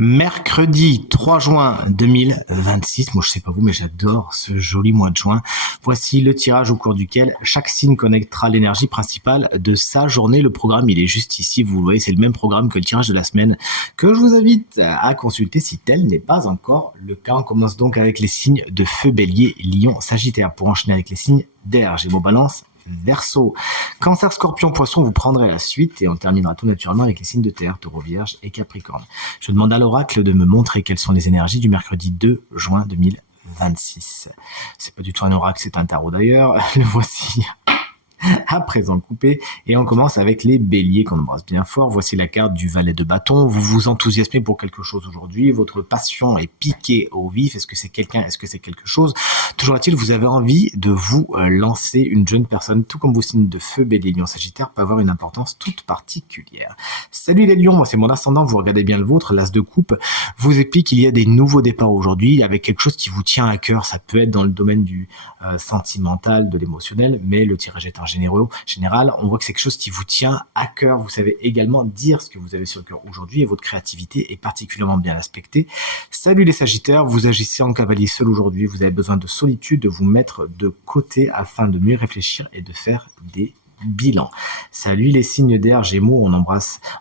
Mercredi 3 juin 2026, moi je sais pas vous mais j'adore ce joli mois de juin. Voici le tirage au cours duquel chaque signe connectera l'énergie principale de sa journée. Le programme il est juste ici, vous le voyez, c'est le même programme que le tirage de la semaine que je vous invite à consulter si tel n'est pas encore le cas. On commence donc avec les signes de feu, Bélier, Lion, Sagittaire, pour enchaîner avec les signes d'air, Gémeaux, Balance, Verseau. Cancer, Scorpion, Poisson, vous prendrez la suite et on terminera tout naturellement avec les signes de terre, Taureau, Vierge et Capricorne. Je demande à l'oracle de me montrer quelles sont les énergies du mercredi 2 juin 2026. C'est pas du tout un oracle, c'est un tarot d'ailleurs. Le voici à présent coupé et on commence avec les béliers qu'on embrasse bien fort. Voici la carte du valet de bâton. Vous vous enthousiasmez pour quelque chose aujourd'hui, votre passion est piquée au vif. Est-ce que c'est quelqu'un, est-ce que c'est quelque chose? Toujours est-il, vous avez envie de vous lancer. Une jeune personne, tout comme vos signes de feu, bélier, lion, sagittaire, peut avoir une importance toute particulière. Salut les lions, moi c'est mon ascendant, vous regardez bien le vôtre, l'as de coupe vous explique qu'il y a des nouveaux départs aujourd'hui avec quelque chose qui vous tient à cœur. Ça peut être dans le domaine du sentimental, de l'émotionnel, mais le tirage est général, on voit que c'est quelque chose qui vous tient à cœur. Vous savez également dire ce que vous avez sur le cœur aujourd'hui et votre créativité est particulièrement bien respectée. Salut les sagittaires, vous agissez en cavalier seul aujourd'hui, vous avez besoin de solitude, de vous mettre de côté afin de mieux réfléchir et de faire des bilan. Salut les signes d'air, Gémeaux, on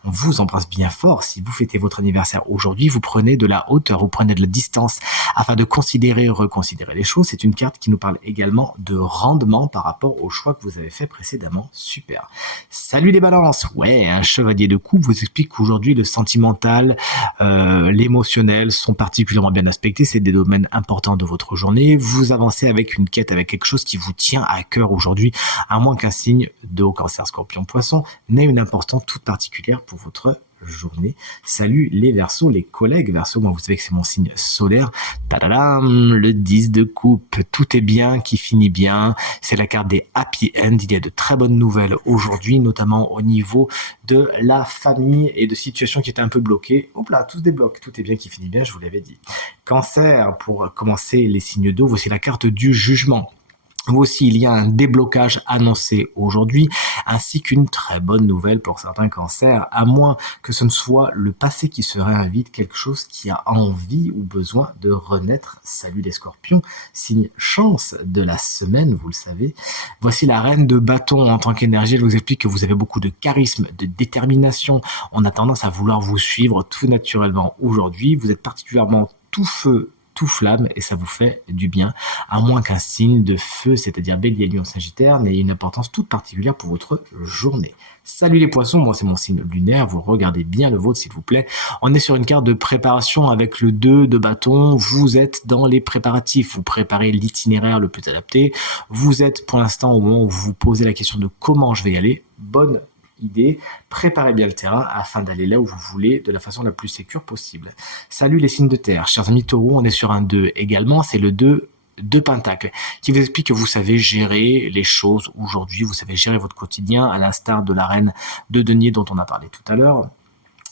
vous embrasse bien fort. Si vous fêtez votre anniversaire aujourd'hui, vous prenez de la hauteur, vous prenez de la distance afin de considérer, reconsidérer les choses. C'est une carte qui nous parle également de rendement par rapport au choix que vous avez fait précédemment. Super. Salut les balances. Ouais, un chevalier de coupe vous explique qu'aujourd'hui le sentimental, l'émotionnel sont particulièrement bien aspectés. C'est des domaines importants de votre journée. Vous avancez avec une quête, avec quelque chose qui vous tient à cœur aujourd'hui, à moins qu'un signe de Cancer, Scorpion, Poisson n'ait une importance toute particulière pour votre journée. Salut les Verseaux, les collègues Verseaux, moi vous savez que c'est mon signe solaire. Tadadam, le 10 de coupe, tout est bien qui finit bien. C'est la carte des happy end. Il y a de très bonnes nouvelles aujourd'hui, notamment au niveau de la famille et de situations qui étaient un peu bloquées. Hop là, tout se débloque, tout est bien qui finit bien, je vous l'avais dit. Cancer, pour commencer les signes d'eau, voici la carte du jugement. Vous aussi, il y a un déblocage annoncé aujourd'hui, ainsi qu'une très bonne nouvelle pour certains cancers, à moins que ce ne soit le passé qui se réinvite, quelque chose qui a envie ou besoin de renaître. Salut les scorpions, signe chance de la semaine, vous le savez. Voici la reine de bâton en tant qu'énergie, elle vous explique que vous avez beaucoup de charisme, de détermination. On a tendance à vouloir vous suivre tout naturellement aujourd'hui. Vous êtes particulièrement tout feu, tout flamme et ça vous fait du bien, à moins qu'un signe de feu, c'est-à-dire Bélier, Lion, Sagittaire, n'ait une importance toute particulière pour votre journée. Salut les poissons, moi c'est mon signe lunaire, vous regardez bien le vôtre s'il vous plaît. On est sur une carte de préparation avec le 2 de bâton, vous êtes dans les préparatifs, vous préparez l'itinéraire le plus adapté, vous êtes pour l'instant au moment où vous vous posez la question de comment je vais y aller. Bonne idée, préparez bien le terrain afin d'aller là où vous voulez de la façon la plus sécure possible. Salut les signes de terre, chers amis taureaux, on est sur un 2 également, c'est le 2 de Pentacle, qui vous explique que vous savez gérer les choses aujourd'hui, vous savez gérer votre quotidien, à l'instar de la reine de denier dont on a parlé tout à l'heure.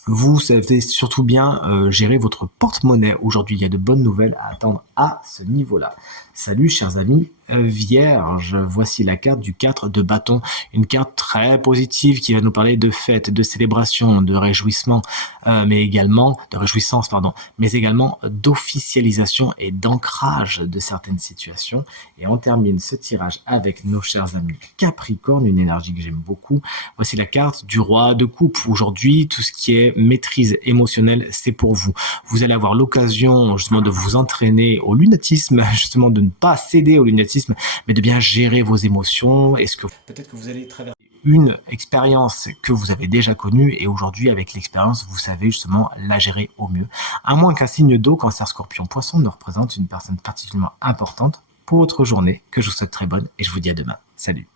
Vous savez surtout bien gérer votre porte-monnaie. Aujourd'hui, il y a de bonnes nouvelles à attendre à ce niveau-là. Salut, chers amis vierges. Voici la carte du 4 de bâton. Une carte très positive qui va nous parler de fêtes, de célébrations, de réjouissements, mais également de réjouissance, mais également d'officialisation et d'ancrage de certaines situations. Et on termine ce tirage avec nos chers amis Capricorne, une énergie que j'aime beaucoup. Voici la carte du roi de coupe. Aujourd'hui, tout ce qui est maîtrise émotionnelle, c'est pour vous. Vous allez avoir l'occasion justement de vous entraîner au lunatisme, justement de ne pas céder au lunatisme, mais de bien gérer vos émotions. Est-ce que peut-être que vous allez traverser une expérience que vous avez déjà connue et aujourd'hui avec l'expérience vous savez justement la gérer au mieux, à moins qu'un signe d'eau, Cancer, Scorpion, Poisson ne représente une personne particulièrement importante pour votre journée, que je vous souhaite très bonne et je vous dis à demain. Salut.